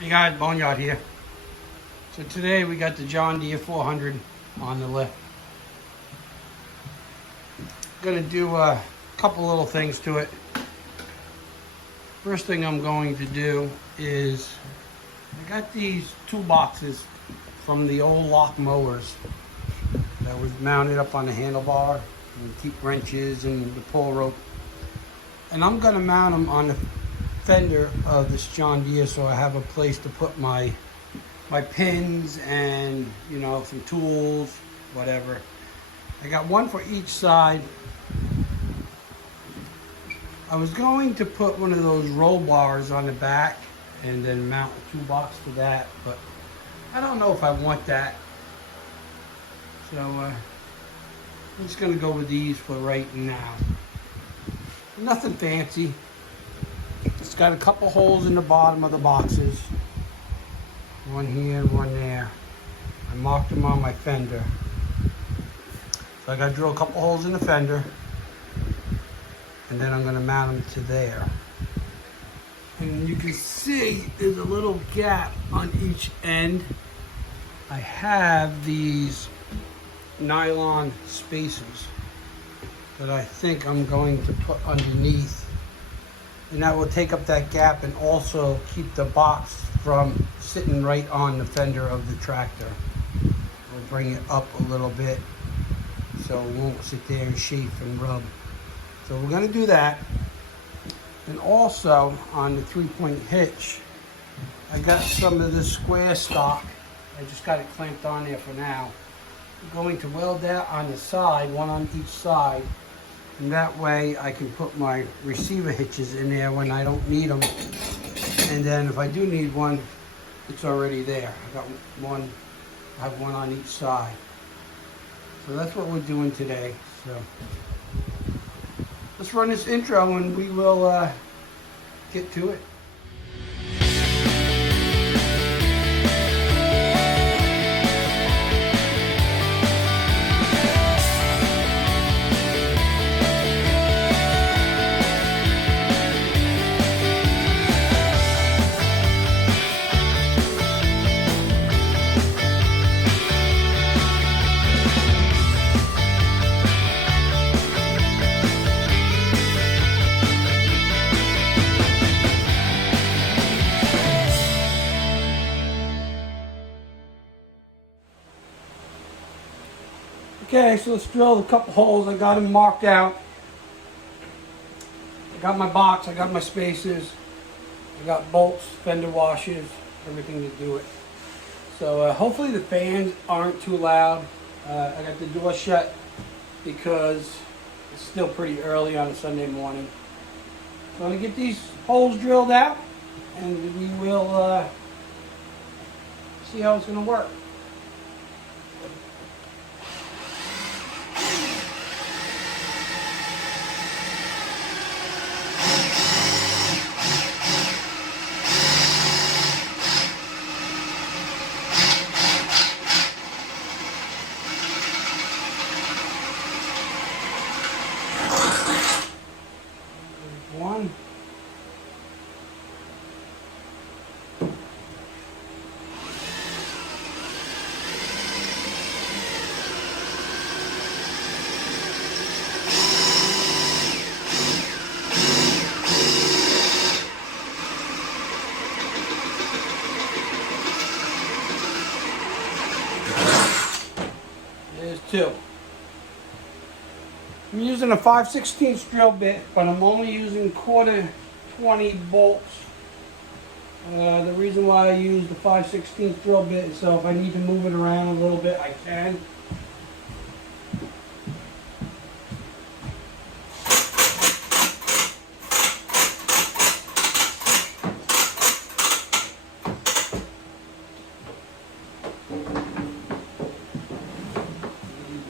Hey guys, Boneyard here. So today we got the John Deere 400 on the lift. Gonna do a couple little things to it. First thing I'm going to do is, I got these toolboxes from the old lock mowers that was mounted up on the handlebar and keep wrenches and the pull rope. And I'm gonna mount them on the fender of this John Deere so I have a place to put my pins and, you know, some tools, whatever. I got one for each side. I was going to put one of those roll bars on the back and then mount a toolbox to that, but I don't know if I want that. So I'm just gonna go with these for right now. Nothing fancy. It's got a couple holes in the bottom of the boxes. One here and one there. I marked them on my fender. So I gotta drill a couple holes in the fender. And then I'm gonna mount them to there. And you can see there's a little gap on each end. I have these nylon spacers that I think I'm going to put underneath. And that will take up that gap and also keep the box from sitting right on the fender of the tractor. We'll bring it up a little bit so it won't sit there and chafe and rub. So we're gonna do that. And also on the 3-point hitch, I got some of this square stock. I just got it clamped on there for now. I'm going to weld that on the side, one on each side. And that way I can put my receiver hitches in there when I don't need them. And then if I do need one, it's already there. I got one, I have one on each side. So that's what we're doing today. So let's run this intro and we will get to it. Okay, so let's drill a couple holes. I got them marked out. I got my box, I got my spacers, I got bolts, fender washers, everything to do it. So hopefully the fans aren't too loud. I got the door shut because it's still pretty early on a Sunday morning. So I'm gonna get these holes drilled out and we will see how it's gonna work. One. There's two. I'm using a 5/16 drill bit, but I'm only using 1/4 bolts. The reason why I use the 5/16 drill bit is so if I need to move it around a little bit, I can.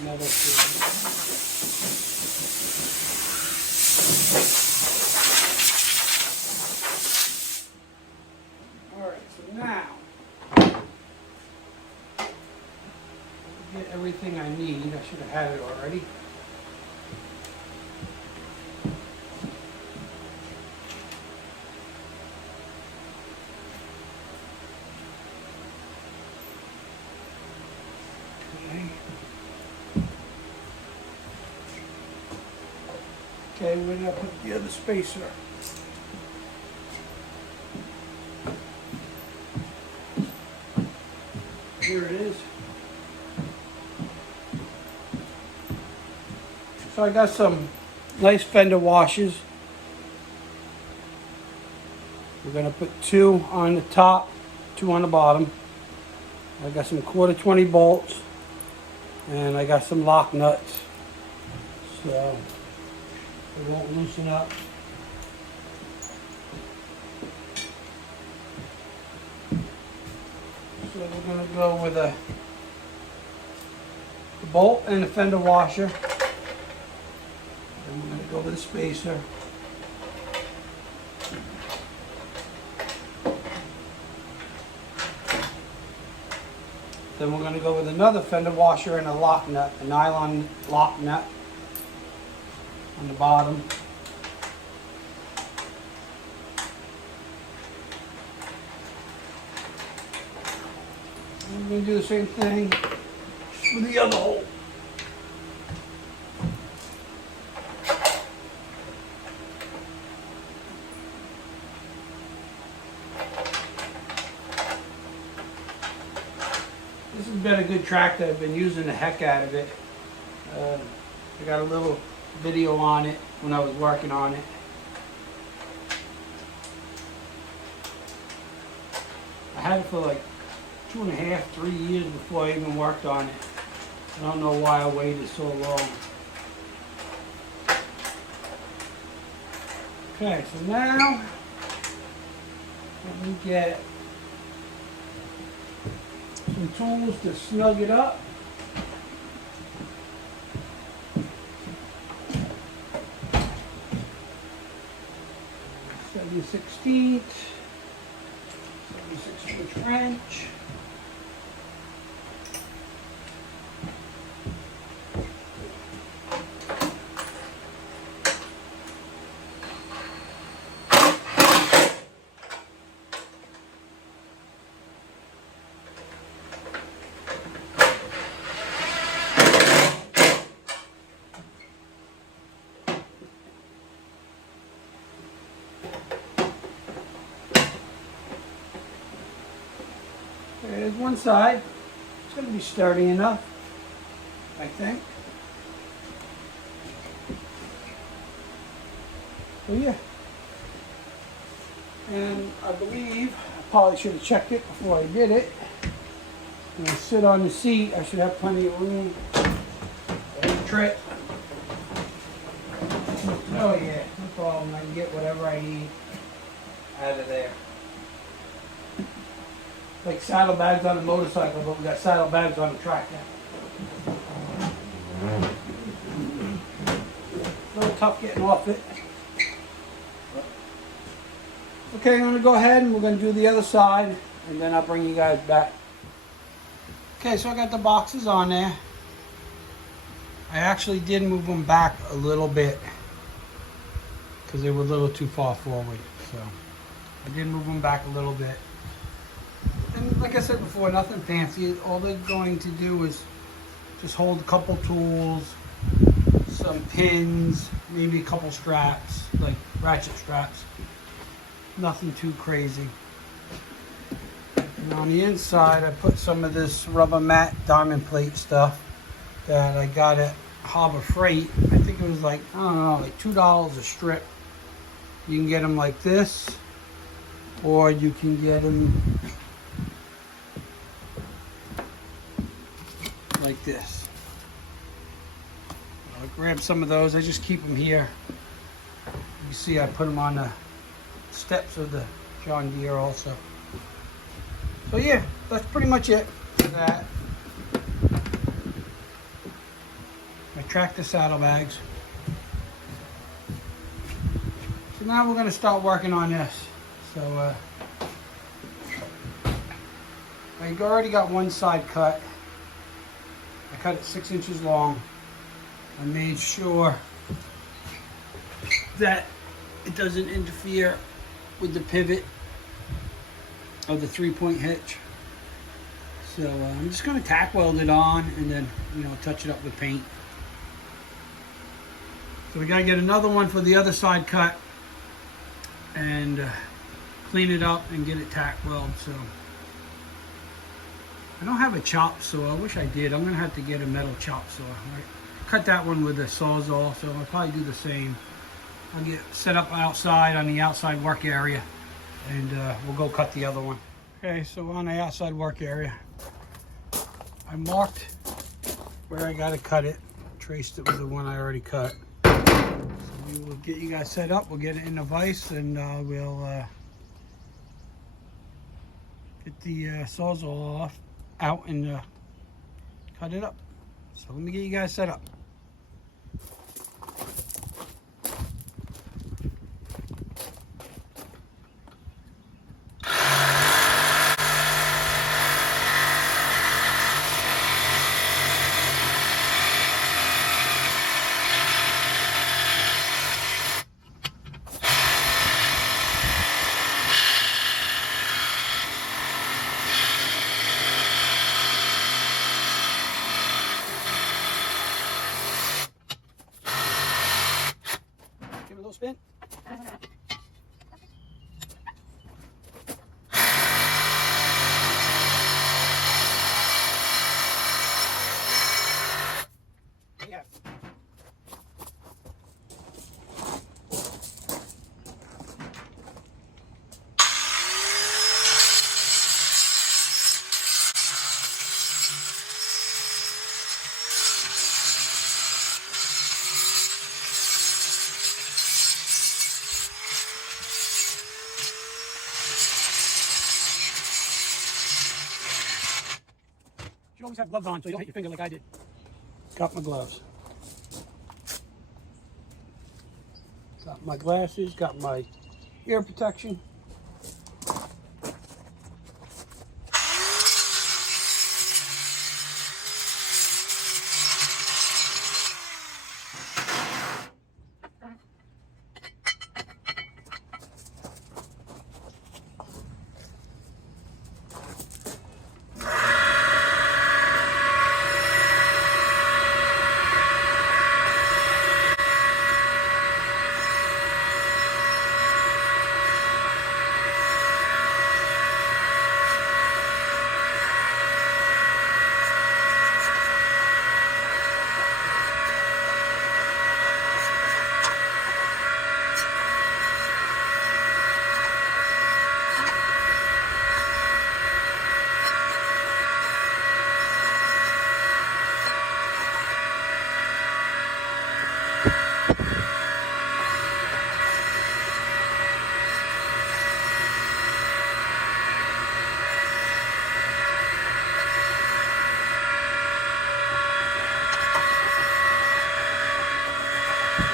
Another Alright, so now get everything I need. I should have had it already. Okay, we're gonna put the other spacer. Here it is. So I got some nice fender washers. We're gonna put 2 on the top, 2 on the bottom. I got some 1/4 bolts, and I got some lock nuts, so it won't loosen up. So we're gonna go with the bolt and the fender washer. Then we're gonna go with the spacer. Then we're going to go with another fender washer and a lock nut, a nylon lock nut on the bottom. And we're going to do the same thing with the other hole. This has been a good tractor. I've been using the heck out of it. I got a little video on it when I was working on it. I had it for like 2.5, 3 years before I even worked on it. I don't know why I waited so long. Okay, so now let me get some tools to snug it up. Use 16th, 76-inch wrench. There's one side. It's going to be sturdy enough, I think. So yeah. And I believe I probably should have checked it before I did it. When I sit on the seat, I should have plenty of room for the trip. Oh yeah, no problem. I can get whatever I need out of there. Like saddlebags on a motorcycle, but we got saddlebags on the tractor. A little tough getting off it. Okay, I'm going to go ahead and we're going to do the other side, and then I'll bring you guys back. Okay, so I got the boxes on there. I actually did move them back a little bit because they were a little too far forward. So I did move them back a little bit. And like I said before, nothing fancy. All they're going to do is just hold a couple tools, some pins, maybe a couple straps, like ratchet straps. Nothing too crazy. And on the inside, I put some of this rubber mat diamond plate stuff that I got at Harbor Freight. I think it was like, I don't know, like $2 a strip. You can get them like this, or you can get them like this. I'll grab some of those. I just keep them here. You see I put them on the steps of the John Deere also. So yeah, that's pretty much it for that. My tractor saddlebags. So now we're going to start working on this. So I already got one side cut. I cut it 6 inches long. I made sure that it doesn't interfere with the pivot of the 3-point hitch. So I'm just going to tack weld it on and then, touch it up with paint. So we gotta get another one for the other side cut and clean it up and get it tack weld. So I don't have a chop saw. I wish I did. I'm gonna have to get a metal chop saw. I cut that one with a Sawzall, so I'll probably do the same. I'll get set up outside on the outside work area, and we'll go cut the other one. Okay, so on the outside work area, I marked where I gotta cut it, traced it with the one I already cut. So we will get you guys set up, we'll get it in the vise, and we'll get the Sawzall out and cut it up. So let me get you guys set up. Give it a little spin. Yeah. You always have gloves on so you don't hit your finger like I did. Got my gloves. Got my glasses, got my ear protection.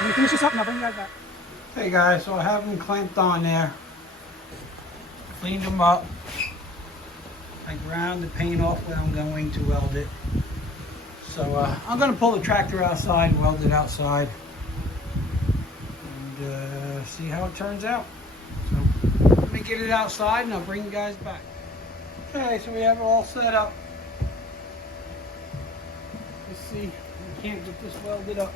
Let me finish this up and I'll bring you guys back. Hey guys, so I have them clamped on there. Cleaned them up. I ground the paint off where I'm going to weld it. So I'm going to pull the tractor outside, weld it outside, and see how it turns out. So let me get it outside and I'll bring you guys back. Okay, so we have it all set up. Let's see, we can't get this welded up.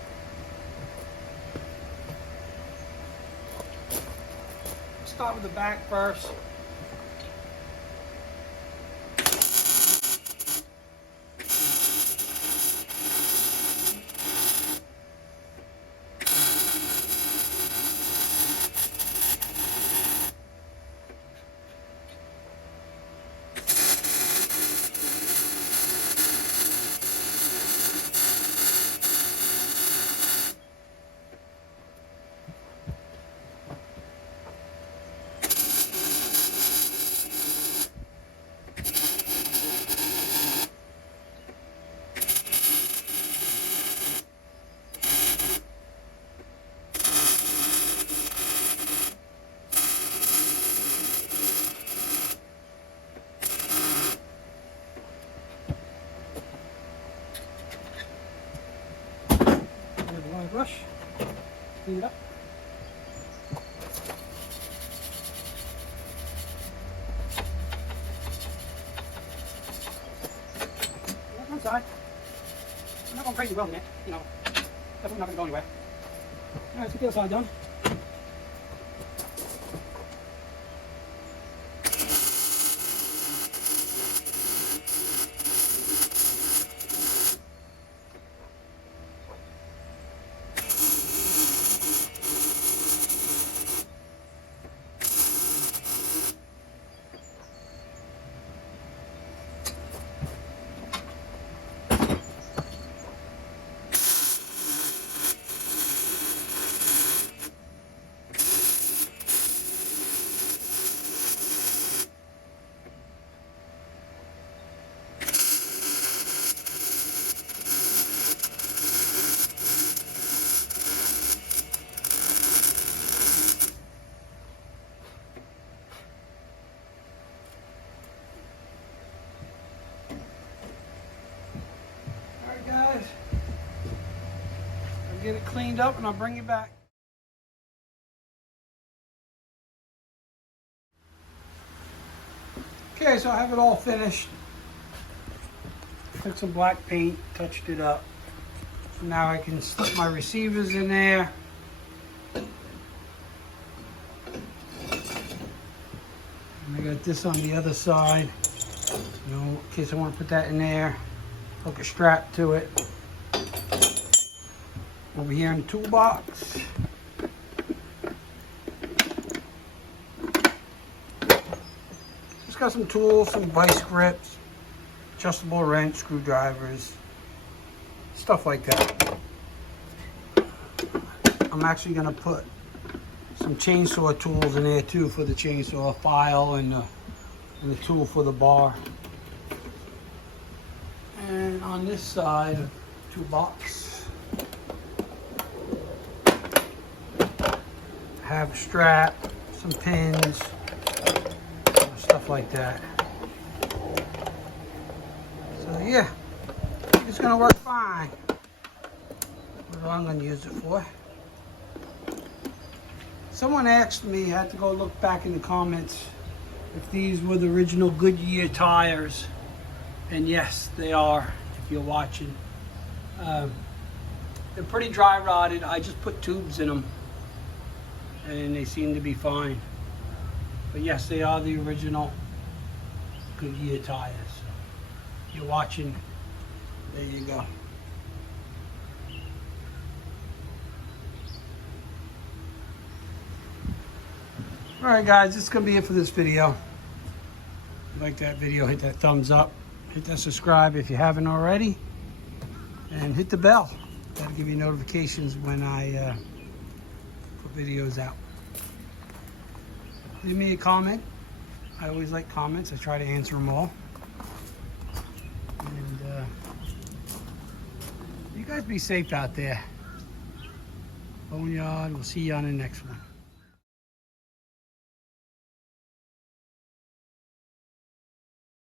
Start with the back first. Brush, clean it up. One side. I'm not going crazy welding it, you know. Definitely not going to go anywhere. All right, let's get the other side done. Guys, I'll get it cleaned up and I'll bring you back. Okay, so I have it all finished. Took some black paint, touched it up. So now I can slip my receivers in there. And I got this on the other side. You know, in case I want to put that in there. Hook a strap to it. Over here in the toolbox. Just got some tools, some vice grips, adjustable wrench, screwdrivers, stuff like that. I'm actually going to put some chainsaw tools in there too for the chainsaw file and the tool for the bar. And on this side of the toolbox, I have a strap, some pins, stuff like that. So yeah, I think it's gonna work fine. That's what I'm gonna use it for. Someone asked me, I had to go look back in the comments, if these were the original Goodyear tires. And yes, they are, if you're watching. They're pretty dry rotted. I just put tubes in them and they seem to be fine. But yes, they are the original Goodyear tires. So if you're watching, there you go. All right guys, this is gonna be it for this video. If you like that video, hit that thumbs up. Hit that subscribe if you haven't already, and hit the bell. That'll give you notifications when I put videos out. Leave me a comment. I always like comments. I try to answer them all. And you guys be safe out there. Boneyard, we'll see you on the next one.